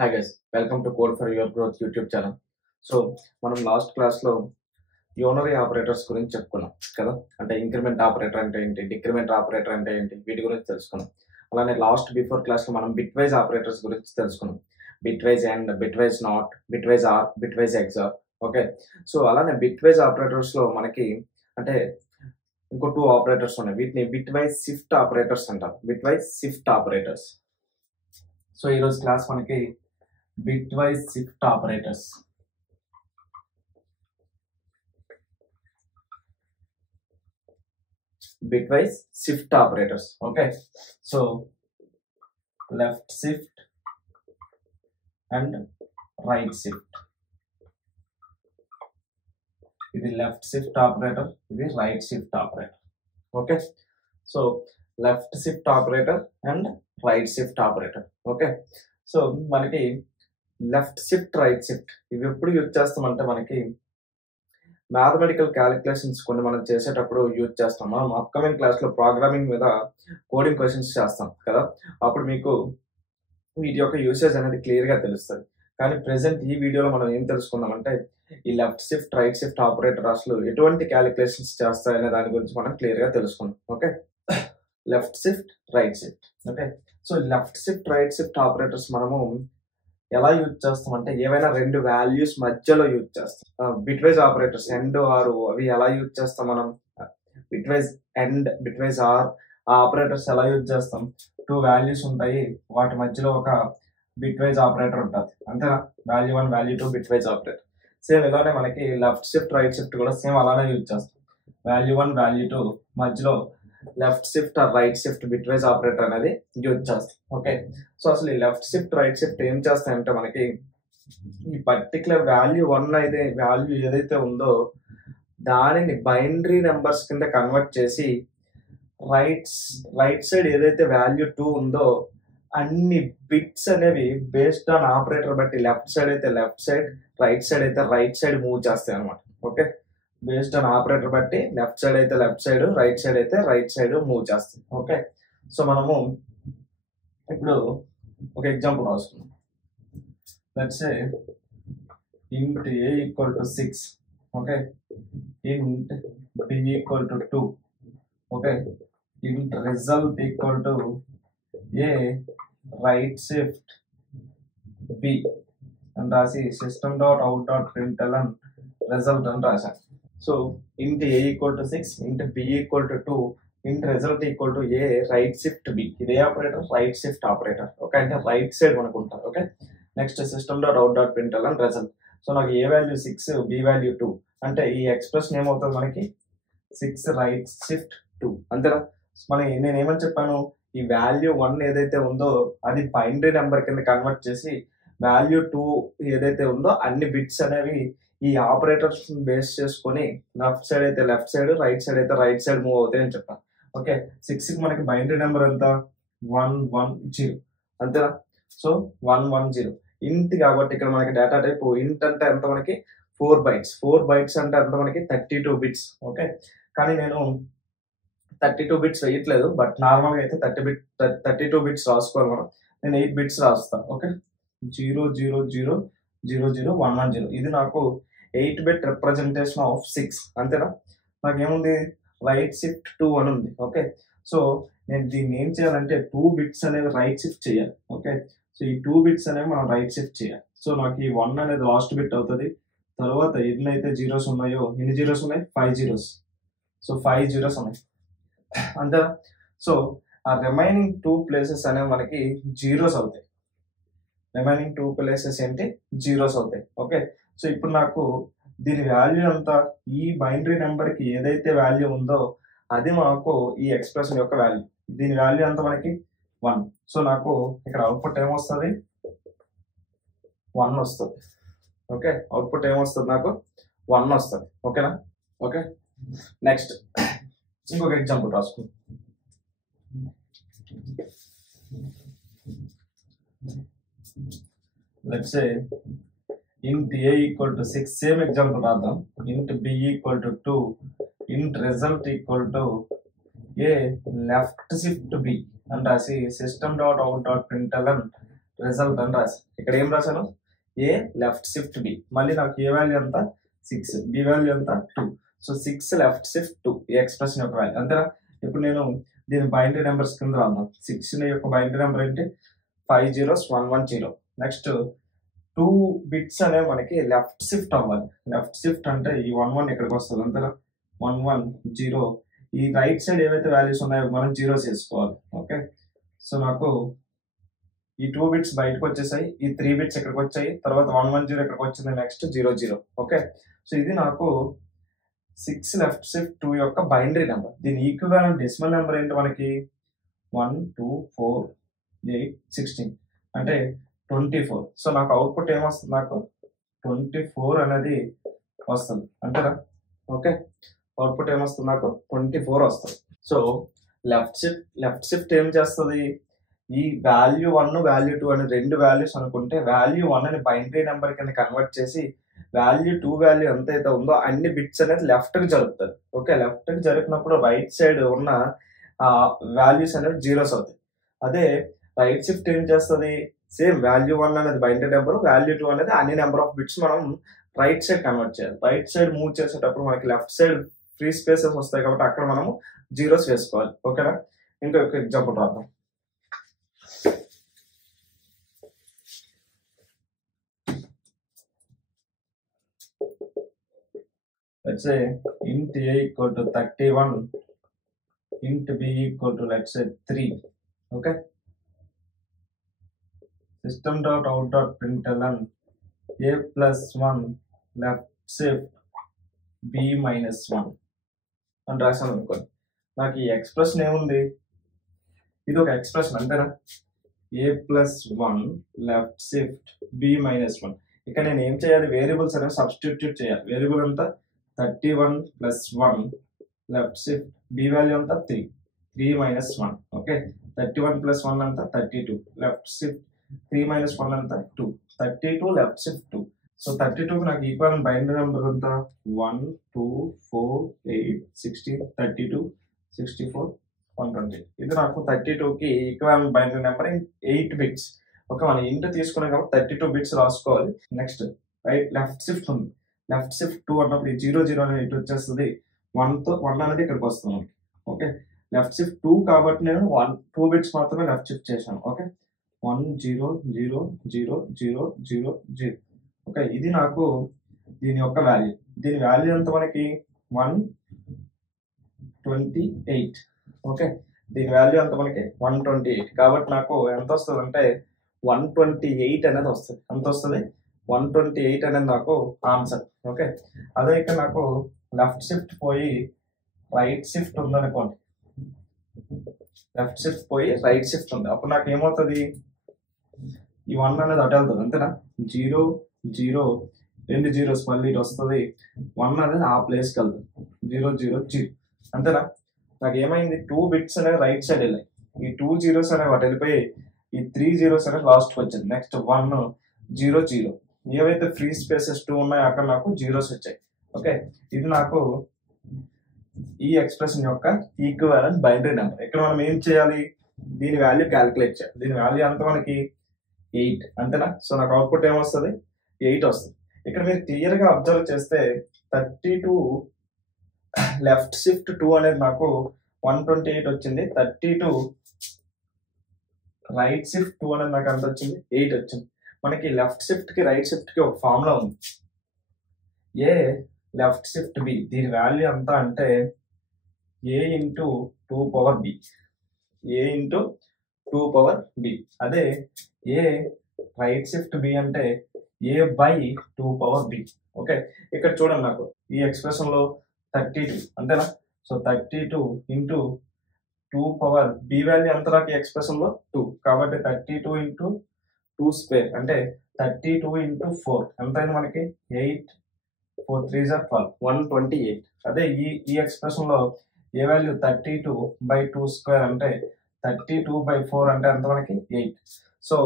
Hi guys, welcome to Code for Your Growth YouTube channel. So మనం last క్లాస్లో unary operators గురించి చెప్పుకున్నాం కదా. అంటే ఇంక్రిమెంట్ ఆపరేటర్ అంటే ఏంటి, డిక్రిమెంట్ ఆపరేటర్ అంటే ఏంటి, వీటి గురించి తెలుసుకున్నాం. అలానే బిఫోర్ క్లాస్లో మనం బిట్ వైజ్ ఆపరేటర్స్ గురించి తెలుసుకున్నాం. Bitwise and, bitwise not, bitwise or, bitwise XOR. Okay, so అలానే బిట్ వైజ్ ఆపరేటర్స్లో మనకి అంటే ఇంకో 2 ఆపరేటర్స్ ఉన్నాయి. వీటిని బిట్ వైజ్ షిఫ్ట్ ఆపరేటర్స్ అంటారు. Bitwise shift operators. So ఈరోజు క్లాస్ మనకి bitwise shift operators. Bitwise shift operators. Okay, so left shift and right shift. ఇది లెఫ్ట్ షిఫ్ట్ ఆపరేటర్, ఇది right shift operator. Okay, so left shift operator and right shift operator. Okay, so మనకి left shift, right shift ఇవి ఎప్పుడు use చేస్తామంటే మనకి mathematical calculations కొన్ని మనం చేసేటప్పుడు యూజ్ చేస్తాం. మనం అప్కమింగ్ క్లాస్లో ప్రోగ్రామింగ్ మీద కోడింగ్ క్వశ్చన్స్ చేస్తాం కదా, అప్పుడు మీకు వీటి యొక్క యూసేజ్ అనేది క్లియర్గా తెలుస్తుంది. కానీ ప్రెసెంట్ ఈ వీడియోలో మనం ఏం తెలుసుకుందామంటే ఈ left shift, right shift operator అసలు ఎటువంటి క్యాలిక్యులేషన్స్ చేస్తాయనే దాని గురించి మనం క్లియర్గా తెలుసుకుందాం. Okay, left shift, right shift. Okay, so left shift, right shift operators మనము ఎలా యూజ్ చేస్తాం అంటే ఏవైనా 2 వాల్యూస్ మధ్యలో యూజ్ చేస్తాం. Bitwise operators and or అవి ఎలా యూజ్ చేస్తాం మనం, bitwise and, bitwise or ఆ ఆపరేటర్స్ ఎలా యూజ్ చేస్తాం. 2 వాల్యూస్ ఉంటాయి, వాటి మధ్యలో ఒక బిట్ వైజ్ ఆపరేటర్ ఉంటుంది అంతేనా. Value 1, value 2 bitwise operator. Same ఇలానే మనకి లెఫ్ట్ షిఫ్ట్, రైట్ షిఫ్ట్ కూడా సేమ్ అలానే యూజ్ చేస్తాం. వాల్యూ 1, వాల్యూ 2 మధ్యలో left shift or right shift bitwise operator అనేది యూజ్ చేస్తాం. ఓకే, సో అసలు ఈ లెఫ్ట్ షిఫ్ట్, రైట్ షిఫ్ట్ ఏం చేస్తాయంటే మనకి ఈ పర్టికులర్ వాల్యూ 1 అయితే వాల్యూ ఏదైతే ఉందో దానిని బైనరీ నెంబర్స్ కింద కన్వర్ట్ చేసి రైట్ సైడ్ ఏదైతే వాల్యూ 2 ఉందో అన్ని బిట్స్ అనేవి బేస్డ్ ఆన్ ఆపరేటర్ బట్టి లెఫ్ట్ సైడ్ అయితే లెఫ్ట్ సైడ్, రైట్ సైడ్ అయితే రైట్ సైడ్ మూవ్ చేస్తాయి అనమాట. ఓకే, బేస్డ్ ఆన్ ఆపరేటర్ బట్టి లెఫ్ట్ సైడ్ అయితే లెఫ్ట్ సైడ్, రైట్ సైడ్ అయితే రైట్ సైడ్ మూవ్ చేస్తుంది. ఓకే, సో మనము ఇప్పుడు ఒక ఎగ్జాంపుల్ రాసుకుందాం. Let's say int a equal to 6. Okay, int b equal to 2. Okay, int result equal to a right shift b అని రాసి system.out.println result అని రాశాను. So int a equal to 6, int b equal to 2, int result equal to a right shift b. ఇదే operator right shift operator. Okay, అంటే right side అనుకుంటారు. Okay, next system.out.println result. So నాకు ఏ value 6, B value 2 అంటే ఈ expression ఏమవుతుంది మనకి 6 right shift 2 అంతేనా. నేను ఏమని చెప్పాను, ఈ వాల్యూ 1 ఏదైతే ఉందో అది బైనరీ నెంబర్ కింద కన్వర్ట్ చేసి వాల్యూ 2 ఏదైతే ఉందో అన్ని బిట్స్ అనేవి ఈ ఆపరేటర్స్ బేస్ చేసుకొని లెఫ్ట్ సైడ్ అయితే లెఫ్ట్ సైడ్, రైట్ సైడ్ అయితే రైట్ సైడ్ మూవ్ అవుతాయి అని చెప్పాను. ఓకే, 6కి మనకి బైనరీ నెంబర్ ఎంత 110 అంతేనా. సో 110 ఇంట్ కాబట్టి ఇక్కడ మనకి డేటా టైప్ ఇంట్ అంటే ఎంత మనకి 4 bytes. 4 bytes అంటే ఎంత మనకి 32 bits. ఓకే, కానీ నేను 32 bits వేయట్లేదు, బట్ నార్మల్గా అయితే 32 bits రాసుకోవాలి మనం. నేను 8 bits రాస్తాను. ఓకే, 000000110 ఇది నాకు 8-bit రిప్రజెంటేషన్ ఆఫ్ 6 అంతేనా. నాకేముంది రైట్ షిఫ్ట్ 2 అని ఉంది. ఓకే, సో నేను దీన్ని ఏం చేయాలంటే 2 bits అనేవి రైట్ షిఫ్ట్ చేయాలి. ఓకే, సో ఈ 2 bits అనేవి మనం రైట్ షిఫ్ట్ చేయాలి. సో నాకు ఈ 1 అనేది లాస్ట్ బిట్ అవుతుంది. తర్వాత ఎన్నైతే జీరోస్ ఉన్నాయో, ఎన్ని జీరోస్ ఉన్నాయి 5 zeros. సో 5 zeros ఉన్నాయి అంతేనా. సో ఆ రిమైనింగ్ 2 places అనేవి మనకి జీరోస్ అవుతాయి. రిమైనింగ్ 2 places ఏంటి జీరోస్ అవుతాయి. ఓకే, సో ఇప్పుడు నాకు దీని వాల్యూ అంతా ఈ బైనరీ నెంబర్కి ఏదైతే వాల్యూ ఉందో అది మనకు ఈ ఎక్స్ప్రెషన్ యొక్క వాల్యూ. దీని వాల్యూ అంతా మనకి 1. సో నాకు ఇక్కడ అవుట్పుట్ ఏమొస్తుంది 1 వస్తుంది. ఓకే, అవుట్పుట్ ఏమొస్తుంది నాకు 1 వస్తుంది. ఓకేనా. ఓకే, నెక్స్ట్ ఇంకొక ఎగ్జాంపుల్ రాసుకుందాం. Let's say int a equal to 6. Same example రాద్దాం. int b equal to 2, int result equal to a left shift b అని రాసి system.out.println రిజల్ట్ అని రాశాను. ఇక్కడ ఏం రాశాను? ఏ లెఫ్ట్ షిఫ్ట్ బి. మళ్ళీ నాకు ఏ వాల్యూ ఎంత? 6, బి వాల్యూ ఎంత? 2. సో 6 లెఫ్ట్ షిఫ్ట్ 2 ఈ ఎక్స్ప్రెషన్ యొక్క వాల్యూ అంతేనా? ఇప్పుడు నేను దీని బైనరీ నెంబర్స్ కింద రాద్దాం. 6 యొక్క బైనరీ నెంబర్ ఏంటి? 5 zeros 1 1 0. నెక్స్ట్ 2 బిట్స్ అనేవి మనకి లెఫ్ట్ షిఫ్ట్ అవ్వాలి. లెఫ్ట్ షిఫ్ట్ అంటే ఈ 1 1 ఇక్కడికి వస్తుంది అంతేనా? 1 1 0. ఈ రైట్ సైడ్ ఏవైతే వాల్యూస్ ఉన్నాయో మనం జీరోస్ వేసుకోవాలి. ఓకే, సో నాకు ఈ 2 బిట్స్ బయటకు వచ్చేసాయి, ఈ 3 బిట్స్ ఇక్కడికి వచ్చాయి, తర్వాత 1 1 0 ఇక్కడికి వచ్చింది, నెక్స్ట్ 0 0. ఓకే, సో ఇది నాకు 6 లెఫ్ట్ షిఫ్ట్ 2 యొక్క బైనరీ నెంబర్. దీని ఈక్వివాలెంట్ డెసిమల్ నెంబర్ ఏంటి మనకి? 1 2 4 8 16 అంటే 24. సో నాకు అవుట్పుట్ ఏమొస్తుంది? నాకు 24 అనేది వస్తుంది అంతేనా? ఓకే, అవుట్పుట్ ఏమొస్తుంది? నాకు 24 వస్తుంది. సో లెఫ్ట్ షిఫ్ట్ ఏం చేస్తుంది? ఈ వాల్యూ 1 వాల్యూ 2 అని 2 వాల్యూస్ అనుకుంటే వాల్యూ 1 అని బైనరీ నెంబర్ కింద కన్వర్ట్ చేసి వాల్యూ 2 వాల్యూ ఎంతైతే ఉందో అన్ని బిట్స్ అనేది లెఫ్ట్ కి జరుపుతుంది. ఓకే, లెఫ్ట్ కి జరిపినప్పుడు రైట్ సైడ్ ఉన్న వాల్యూస్ అనేవి జీరోస్ అవుతాయి. అదే రైట్ షిఫ్ట్ ఏం చేస్తుంది? సేమ్ వాల్యూ 1 అనేది బైనరీ నెంబర్, వాల్యూ 2 అనేది అన్ని నెంబర్ ఆఫ్ బిట్స్ మనం రైట్ సైడ్ కన్వర్ట్ చేయాలి. రైట్ సైడ్ మూవ్ చేసేటప్పుడు మనకి లెఫ్ట్ సైడ్ ఫ్రీ స్పేసెస్ వస్తాయి కాబట్టి అక్కడ మనము జీరోస్ వేసుకోవాలి. ఓకేనా? ఇంకొక ఎగ్జాంపుల్ రాద్దాం. Let's say int a equal to 31, int b equal to let's say 3. Okay, system.out.println a plus 1 left shift b minus 1 అని రాశాను అనుకోండి. నాకు ఈ ఎక్స్ప్రెషన్ ఏముంది? ఇది ఒక ఎక్స్ప్రెషన్ అంతేనా? a plus 1 left shift b minus 1. ఇక్కడ నేను ఏం చేయాలి? వేరియబుల్స్ అనేవి సబ్స్టిట్యూట్ చేయాలి. వేరియబుల్ అంతా 31 plus 1 left shift b value అంతా 3 minus 1. ఓకే, 31 plus 1 అంతా 32, left shift 3 minus 1 అంతా 2, 32 left shift 2. సో 32 నాకు ఈక్వల్ బైనరీ నెంబర్ అంతా 1 2 4 8 16 32 64 120. ఇది నాకు 32కి equal binary number 8 bits. Okay, మనం ఇంట్ తీసుకున్నాం కాబట్టి 32 బిట్స్ రాసుకోవాలి. నెక్స్ట్ రైట్ లెఫ్ట్ షిఫ్ట్ ఉంది. లెఫ్ట్ షిఫ్ట్ 2 అన్నప్పుడు 0 0 అనేది ఇటు వచ్చేస్తుంది, 1 అనేది ఇక్కడికి వస్తుంది మనకి. ఓకే, లెఫ్ట్ షిఫ్ట్ 2 కాబట్టి నేను 2 బిట్స్ మాత్రమే లెఫ్ట్ షిఫ్ట్ చేశాను. ఓకే, 1 0 0 0 0 0 0. ఓకే, ఇది నాకు దీని యొక్క వాల్యూ. దీని వాల్యూ ఎంత మనకి? 128. ఓకే, దీని వాల్యూ ఎంత మనకి? 128. కాబట్టి నాకు ఎంత వస్తుంది అంటే 128 అనేది వస్తుంది. ఎంత వస్తుంది? 128 అనేది నాకు ఆన్సర్. ఓకే, అదే ఇక్కడ నాకు లెఫ్ట్ షిఫ్ట్ పోయి రైట్ షిఫ్ట్ ఉందనుకోండి, లెఫ్ట్ షిఫ్ట్ పోయి రైట్ షిఫ్ట్ ఉంది, అప్పుడు నాకు ఏమవుతుంది? ఈ 1 అనేది అటు వెళ్తుంది అంతేనా? 0 0 2 జీరోస్ మళ్ళీ ఇటు వస్తుంది, 1 అనేది ఆ ప్లేస్కి వెళ్తుంది, 0 0 0 అంతేనా? నాకు ఏమైంది? 2 బిట్స్ అనేవి రైట్ సైడ్ వెళ్ళాయి, ఈ 2 జీరోస్ అనేవి అటు వెళ్ళిపోయి ఈ 3 జీరోస్ అనేవి లాస్ట్కి వచ్చింది. నెక్స్ట్ 1 0 0. ఏవైతే ఫ్రీ స్పేసెస్ 2 ఉన్నాయో అక్కడ నాకు జీరోస్ వచ్చాయి. ఓకే, ఇది నాకు ఈ ఎక్స్ప్రెషన్ యొక్క ఈక్వివాలెంట్ బైనరీ నెంబర్. ఇక్కడ మనం ఏం చేయాలి? దీని వాల్యూ క్యాలిక్యులేట్ చేయాలి. దీని వాల్యూ అంత మనకి 8 అంతేనా? సో నాకు అవుట్పుట్ ఏమొస్తుంది? 8 వస్తుంది. ఇక్కడ మీరు క్లియర్ గా అబ్జర్వ్ చేస్తే 32 లెఫ్ట్ షిఫ్ట్ 2 అనేది నాకు 128 వచ్చింది, 32 రైట్ షిఫ్ట్ 2 అనేది నాకు ఎంత వచ్చింది? 8 వచ్చింది. మనకి లెఫ్ట్ షిఫ్ట్ కి రైట్ షిఫ్ట్ కి ఒక ఫార్ములా ఉంది, ఏ లెఫ్ట్ షిఫ్ట్ బి. దీని వాల్యూ ఎంత అంటే a into 2 power B, a into 2 power B. అదే ఏ రైట్ షిఫ్ట్ బి అంటే a by 2 power B. Okay, ఇక్కడ చూడండి నాకు ఈ ఎక్స్ప్రెషన్ లో 32 అంతేనా? So 32 into 2 power B value ఎంత నాకు ఈ ఎక్స్ప్రెషన్ లో? 2. కాబట్టి 32 ఇంటూ 2 స్క్వేర్ అంటే 32 ఇంటూ 4 ఎంత అయింది మనకి? 8 4 3 12 128. అదే ఈ ఎక్స్ప్రెషన్ లో ఏ వాల్యూ? 32 బై 2 స్క్వేర్ అంటే 32 బై 4 అంటే ఎంత మనకి? 8. సో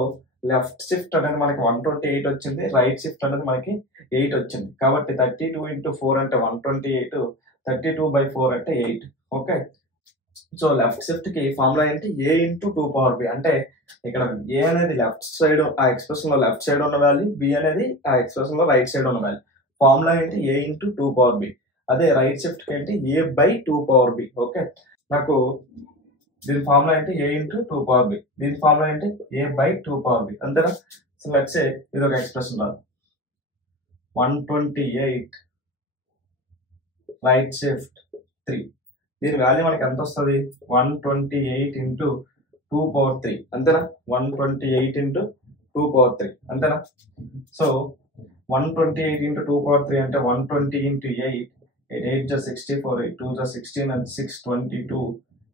లెఫ్ట్ షిఫ్ట్ అనేది మనకి 128 వచ్చింది, రైట్ షిఫ్ట్ అనేది మనకి 8 వచ్చింది. కాబట్టి 32 ఇంటూ 4 అంటే 128, 32 బై 4 అంటే 8. ఓకే, సో లెఫ్ట్ షిఫ్ట్ కి ఫార్ములా ఏంటి ఏ ఇంటూ 2 పవర్ బి. అంటే ఇక్కడ ఏ అనేది లెఫ్ట్ సైడ్ ఆ ఎక్స్ప్రెషన్ లో లెఫ్ట్ సైడ్ ఉన్న వాల్యూ, బి అనేది ఆ ఎక్స్ప్రెషన్ లో రైట్ సైడ్ ఉన్న వాల్యూ. ఫార్ములా ఏంటి ఏ ఇంటూ 2 పవర్ బి. అదే రైట్ షిఫ్ట్ కి ఏంటి ఏ బై 2 పవర్ బి. ఓకే, నాకు దీని ఫార్ములా ఏంటి ఏ ఇంటూ 2 పవర్ బి, దీని ఫార్ములా ఏంటి ఏ బై 2 పవర్ బి అంతేనా. సో లెట్స్ సే ఇది ఒక ఎక్స్ప్రెషన్ రాదు 128 రైట్ షిఫ్ట్ 3. దీని వాల్యూ మనకి ఎంత వస్తుంది 128 ఇంటూ 2 పవర్ 3 అంతేనా. 128 ఇంటూ 2 పవర్ 3 అంతేనా. సో 128 ఇంటూ 2 పవర్ 3 అంటే 120 ఇంటూ 8, 8 జా 64, 8 2 జా 16 and 6 22,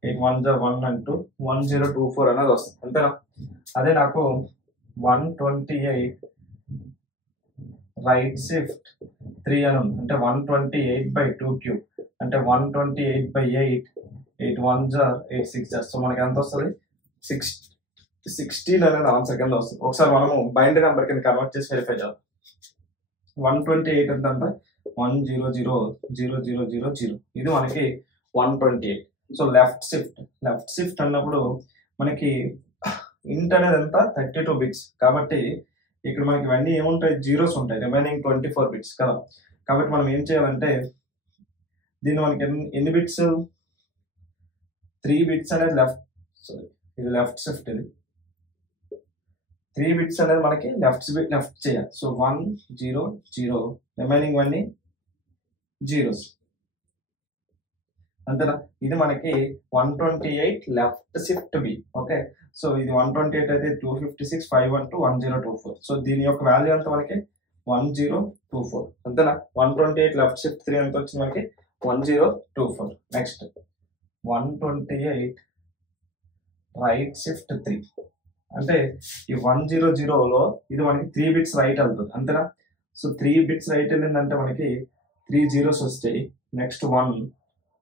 8 1 జా 1 and 2 1024 అనేది వస్తుంది అంతేనా. అదే నాకు 128 రైట్ షిఫ్ట్ 3 అని ఉంది అంటే 128 by 2 క్యూబ్ అంటే 128 by 8, 8 1 జా 8 6 జా. సో మనకి ఎంత వస్తుంది 16 అనేది ఆన్సర్ కింద వస్తుంది. ఒకసారి మనము బైనరీ నెంబర్ కింద కన్వర్ట్ చేసి వెరిఫై చేద్దాం. 128 అంటే అంత 1000000, ఇది మనకి 128. సో లెఫ్ట్ షిఫ్ట్ అన్నప్పుడు మనకి ఇంట్ అనేది ఎంత 32 బిట్స్ కాబట్టి ఇక్కడ మనకి ఇవన్నీ ఏముంటాయి జీరోస్ ఉంటాయి, రిమైనింగ్ 24 బిట్స్ కదా. కాబట్టి మనం ఏం చేయాలంటే దీన్ని మనకి ఎన్ని బిట్స్ 3 బిట్స్ అనేది ఇది లెఫ్ట్ షిఫ్ట్, ఇది 3 బిట్స్ అనేది మనకి లెఫ్ట్ చేయాలి. సో 1 0 0, రిమైనింగ్ అన్ని జీరోస్ అంతేనా. ఇది మనకి 128 left shift B. Okay, so ఇది 128 అయితే 256 512 1024. సో దీని యొక్క వాల్యూ ఎంత మనకి 1024 అంతేనా. 128 లెఫ్ట్ షిఫ్ట్ 3 ఎంత వచ్చింది మనకి 1024. నెక్స్ట్ 128 రైట్ షిఫ్ట్ 3 అంటే ఈ 100లో ఇది మనకి 3 బిట్స్ రైట్ వెళ్తుంది అంతేనా. సో 3 బిట్స్ రైట్ వెళ్ళిందంటే మనకి 3 జీరోస్ వస్తాయి, నెక్స్ట్ 1,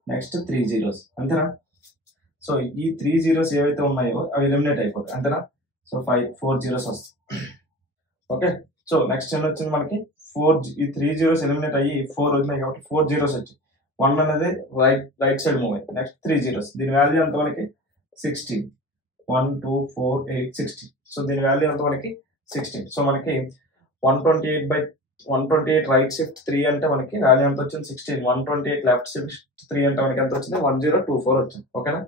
నెక్స్ట్ 3 జీరోస్ అంతేనా. సో ఈ 3 జీరోస్ ఏవైతే ఉన్నాయో అవి ఎలిమినేట్ అయిపోతాయి అంతేనా. సో 4 జీరోస్ వస్తాయి. ఓకే, సో నెక్స్ట్ ఏం వచ్చింది మనకి 4, ఈ 3 జీరోస్ ఎలిమినేట్ అయ్యి 4 వచ్చినాయి కాబట్టి 4 జీరోస్ వచ్చాయి. 1 అనేది రైట్ సైడ్ మూవ్ అయింది, నెక్స్ట్ 3 జీరోస్. దీని వాల్యూ ఎంత మనకి 16, 1 2 4 8 16. సో దీని వాల్యూ ఎంత మనకి 16. సో మనకి 128 రైట్ షిఫ్ట్ 3 అంటే మనకి వాల్యూ ఎంత వచ్చింది 16. 128 లెఫ్ట్ షిఫ్ట్ 3 అంటే మనకి ఎంత వచ్చింది 1024 వచ్చింది. ఓకేనా.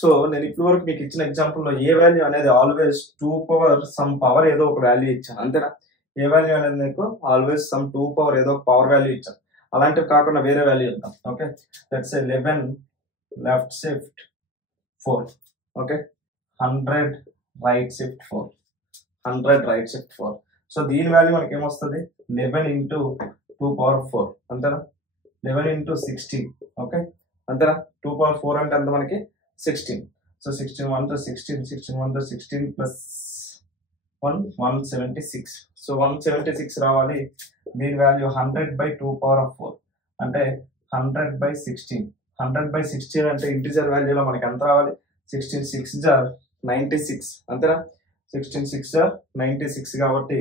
సో నేను ఇప్పటి వరకు మీకు ఇచ్చిన ఎగ్జాంపుల్లో ఏ వాల్యూ అనేది ఆల్వేస్ 2 పవర్ సమ్ పవర్ ఏదో ఒక వాల్యూ ఇచ్చాను అంతేనా. ఏ వాల్యూ అనేది మీకు ఆల్వేస్ సమ్ 2 పవర్ ఏదో ఒక పవర్ వాల్యూ ఇచ్చాను. అలాంటివి కాకుండా వేరే వాల్యూ ఇద్దాం. Okay, let's say 11 left shift 4. Okay, 100 right shift 4, 100 right shift 4. So దీని వాల్యూ మనకి ఏమొస్తుంది 11 ఇంటూ 2 పవర్ 4 అంతేనా. 11 ఇంటూ 16. ఓకే అంతేనా. 2 పవర్ 4 అంటే అంత మనకి 16. So 16 1 to 16, 16 1 to 16 plus 1 176. So 176 రావాలి. దీని వాల్యూ 100 by 2 పవర్ 4 అంటే 100 by 16. 100 by 16 అంటే ఇంటిజర్ వాల్యూలో మనకి ఎంత రావాలి 16 6 జా 96 అంతేనా. 16 6 జా 96 కాబట్టి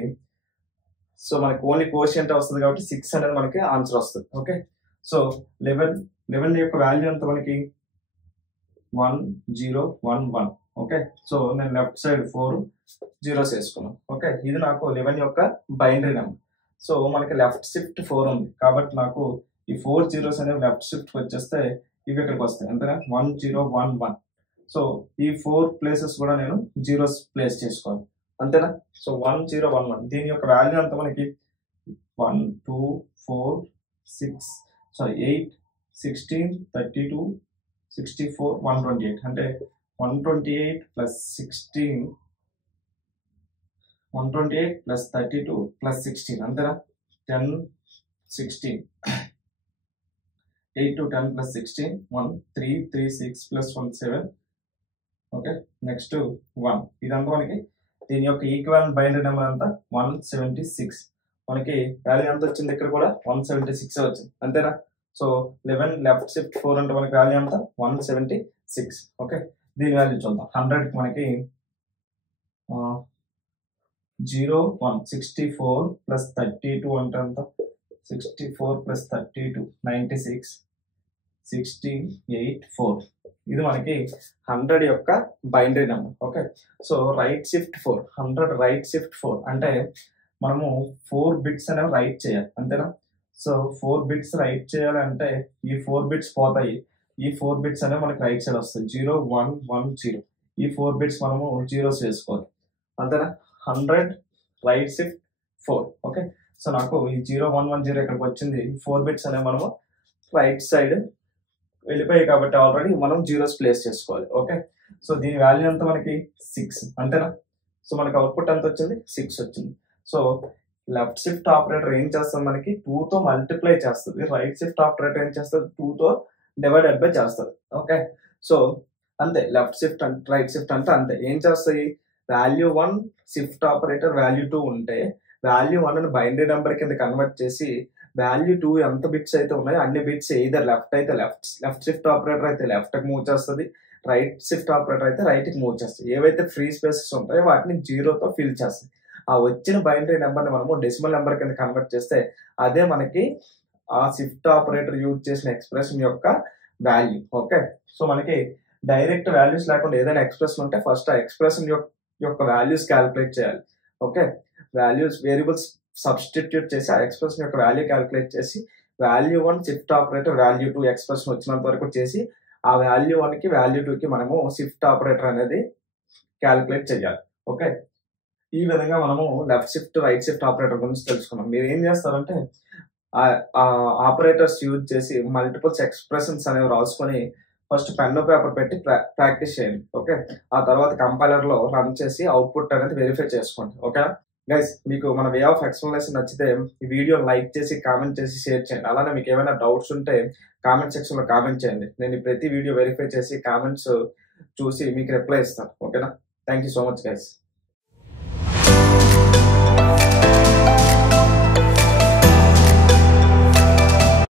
సో మనకి ఓన్లీ కోషియంట్ వస్తుంది కాబట్టి 6 అనేది మనకి ఆన్సర్ వస్తుంది. ఓకే, సో 11 యొక్క వాల్యూ ఎంత మనకి 1011. ఓకే, సో నేను లెఫ్ట్ సైడ్ 4 జీరోస్ వేసుకున్నాను. ఓకే, ఇది నాకు 11 యొక్క బైనరీ నెంబర్. సో మనకి లెఫ్ట్ షిఫ్ట్ 4 ఉంది కాబట్టి నాకు ఈ 4 జీరోస్ అనేవి లెఫ్ట్ షిఫ్ట్ వచ్చేస్తే ఇవి ఇక్కడికి వస్తాయి అంతేనా 1011. సో ఈ 4 ప్లేసెస్ కూడా నేను జీరోస్ ప్లేస్ చేసుకోవాలి అంతేనా. సో 1011 దీని యొక్క వాల్యూ అంతా మనకి 1 2 4 8 16 32 64 128 అంటే 128 ప్లస్ 16 128 ప్లస్ 32 ప్లస్ 16 అంతేనా 10 16 8 to 10 plus 16 1 3 3 6 plus 1 7. Okay, next 1. ఇదంతా మనకి దీని యొక్క ఈక్వల్ బైనరీ నెంబర్ అంతా 176. మనకి వాల్యూ ఎంత వచ్చింది ఇక్కడ కూడా 176 వచ్చింది అంతేనా. సో 11 లెఫ్ట్ షిఫ్ట్ 4 అంటే మనకి వాల్యూ అంతా 176. ఓకే, దీని వాల్యూ చూద్దాం. 100 మనకి 0 1 64 ప్లస్ 32 అంటే అంత 64 ప్లస్ 32 96 16 8 4. ఇది మనకి 100 యొక్క binary number. Okay, so right shift 4, 100 right shift 4 అంటే మనము 4 బిట్స్ అనేవి రైట్ చేయాలి, అంతేనా? సో 4 బిట్స్ రైట్ చేయాలంటే ఈ 4 బిట్స్ పోతాయి, ఈ 4 బిట్స్ అనేవి మనకి రైట్ సైడ్ వస్తాయి, 0 1 1 0. ఈ 4 బిట్స్ మనము జీరోస్ వేసుకోవాలి, అంతేనా? 100 రైట్ షిఫ్ట్ 4. ఓకే, సో నాకు ఈ 0 1 1 0 ఇక్కడికి వచ్చింది, 4 బిట్స్ అనేవి మనము రైట్ సైడ్ వెళ్ళిపోయాయి కాబట్టి ఆల్రెడీ మనం జీరోస్ ప్లేస్ చేసుకోవాలి. ఓకే, సో దీని వాల్యూ ఎంత మనకి 6, అంతేనా? సో మనకి అవుట్పుట్ ఎంత వచ్చింది, 6 వచ్చింది. సో లెఫ్ట్ షిఫ్ట్ ఆపరేటర్ ఏం చేస్తుంది, మనకి 2తో మల్టిప్లై చేస్తుంది. రైట్ షిఫ్ట్ ఆపరేటర్ ఏం చేస్తుంది, 2తో డివైడెడ్ బై చేస్తుంది. ఓకే, సో అంతే, లెఫ్ట్ షిఫ్ట్ అంటే రైట్ షిఫ్ట్ అంటే అంతే. ఏం చేస్తాయి, వాల్యూ 1 షిఫ్ట్ ఆపరేటర్ వాల్యూ 2 ఉంటే వాల్యూ 1 బైనరీ నెంబర్ కింద కన్వర్ట్ చేసి వాల్యూ 2 ఎంత బిట్స్ అయితే ఉన్నాయో అన్ని బిట్స్ ఎయిదర్ లెఫ్ట్ అయితే లెఫ్ట్ షిఫ్ట్ ఆపరేటర్ అయితే లెఫ్ట్ కి మూవ్ చేస్తుంది, రైట్ షిఫ్ట్ ఆపరేటర్ అయితే రైట్ కి మూవ్ చేస్తుంది. ఏవైతే ఫ్రీ స్పేసెస్ ఉంటాయో వాటిని జీరోతో ఫిల్ చేస్తుంది. ఆ వచ్చిన బైనరీ నెంబర్ని మనము డెసిమల్ నెంబర్ కింద కన్వర్ట్ చేస్తే అదే మనకి ఆ షిఫ్ట్ ఆపరేటర్ యూజ్ చేసిన ఎక్స్ప్రెషన్ యొక్క వాల్యూ. ఓకే, సో మనకి డైరెక్ట్ వాల్యూస్ లేకుండా ఏదైనా ఎక్స్ప్రెషన్ ఉంటే ఫస్ట్ ఆ ఎక్స్ప్రెషన్ యొక్క వాల్యూస్ క్యాలిక్యులేట్ చేయాలి. ఓకే, వాల్యూస్ వేరియబుల్స్ సబ్స్టిట్యూట్ చేసి ఆ ఎక్స్ప్రెషన్ యొక్క వాల్యూ క్యాలిక్యులేట్ చేసి value 1 shift operator value 2 expression వచ్చినంత వరకు చేసి ఆ వాల్యూ 1 కి వాల్యూ 2 కి మనము షిఫ్ట్ ఆపరేటర్ అనేది క్యాలిక్యులేట్ చేయాలి. ఓకే, ఈ విధంగా మనము left shift right shift operator గురించి తెలుసుకున్నాం. మీరు ఏం చేస్తారంటే ఆపరేటర్స్ యూజ్ చేసి మల్టిపుల్స్ ఎక్స్ప్రెషన్స్ అనేవి రాసుకొని ఫస్ట్ పెన్ పేపర్ పెట్టి ప్రాక్టీస్ చేయండి. ఓకే, ఆ తర్వాత కంపైలర్ లో రన్ చేసి అవుట్పుట్ అనేది వెరిఫై చేసుకోండి. ఓకే గైస్, మీకు మన వే ఆఫ్ ఎక్స్ప్లెనేషన్ నచ్చితే ఈ వీడియో లైక్ చేసి కామెంట్ చేసి షేర్ చేయండి. అలానే మీకు ఏమైనా డౌట్స్ ఉంటే కామెంట్ సెక్షన్ లో కామెంట్ చేయండి. నేను ప్రతి వీడియో వెరిఫై చేసి కామెంట్స్ చూసి మీకు రిప్లై ఇస్తాను. ఓకేనా? Thank you so much guys.